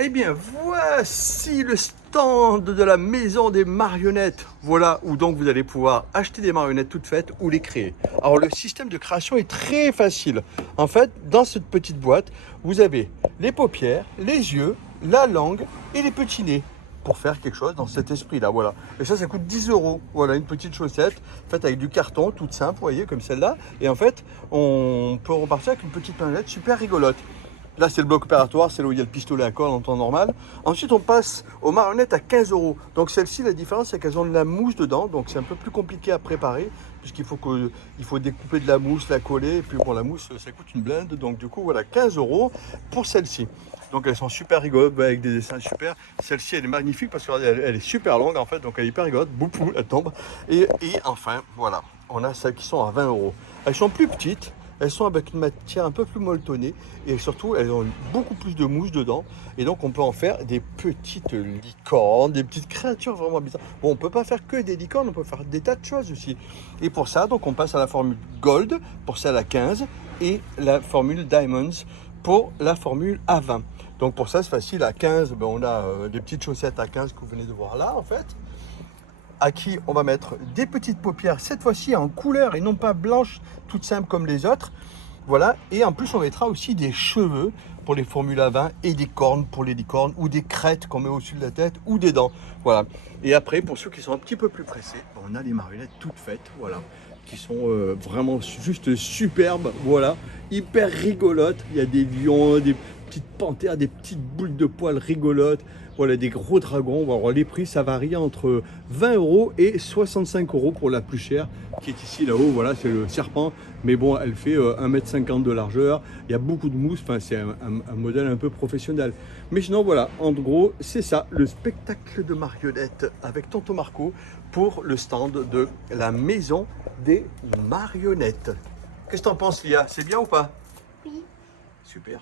Eh bien, voici le stand de la maison des marionnettes. Voilà où donc vous allez pouvoir acheter des marionnettes toutes faites ou les créer. Alors, le système de création est très facile. En fait, dans cette petite boîte, vous avez les paupières, les yeux, la langue et les petits nez pour faire quelque chose dans cet esprit-là, voilà. Et ça coûte 10 euros. Voilà, une petite chaussette faite avec du carton, toute simple, vous voyez, comme celle-là. Et en fait, on peut repartir avec une petite marionnette super rigolote. Là, c'est le bloc opératoire, c'est là où il y a le pistolet à colle en temps normal. Ensuite, on passe aux marionnettes à 15 euros. Donc, celle-ci, la différence, c'est qu'elles ont de la mousse dedans. Donc, c'est un peu plus compliqué à préparer, puisqu'il faut découper de la mousse, la coller. Et puis, bon, la mousse, ça coûte une blinde. Donc, du coup, voilà, 15 euros pour celle-ci. Donc, elles sont super rigolotes, avec des dessins super. Celle-ci, elle est magnifique parce qu'elle est super longue, en fait. Donc, elle est hyper rigolote. Boupou, elle tombe. Et enfin, voilà, on a celles qui sont à 20 euros. Elles sont plus petites. Elles sont avec une matière un peu plus molletonnée et surtout elles ont beaucoup plus de mousse dedans et donc on peut en faire des petites licornes, des petites créatures vraiment bizarres. Bon, on peut pas faire que des licornes, on peut faire des tas de choses aussi. Et pour ça, donc on passe à la formule Gold pour celle à 15 et la formule Diamonds pour la formule à 20. Donc pour ça, c'est facile. À 15, ben on a des petites chaussettes à 15 que vous venez de voir là en fait, à qui on va mettre des petites paupières, cette fois-ci en couleur et non pas blanches, toutes simples comme les autres. Voilà, et en plus on mettra aussi des cheveux pour les formules à 20 et des cornes pour les licornes ou des crêtes qu'on met au-dessus de la tête ou des dents. Voilà. Et après, pour ceux qui sont un petit peu plus pressés, on a les marionnettes toutes faites, voilà, qui sont vraiment juste superbes, voilà, hyper rigolotes. Il y a des lions, des petites panthères, des petites boules de poils rigolotes. Voilà, des gros dragons. Alors, les prix, ça varie entre 20 euros et 65 euros pour la plus chère, qui est ici là-haut. Voilà, c'est le serpent. Mais bon, elle fait 1,50 m de largeur. Il y a beaucoup de mousse. Enfin, c'est un modèle un peu professionnel. Mais sinon, voilà, en gros, c'est ça, le spectacle de marionnettes avec Tonton Marco pour le stand de la maison des marionnettes. Qu'est-ce que t'en penses, Lia? C'est bien ou pas? Oui. Super.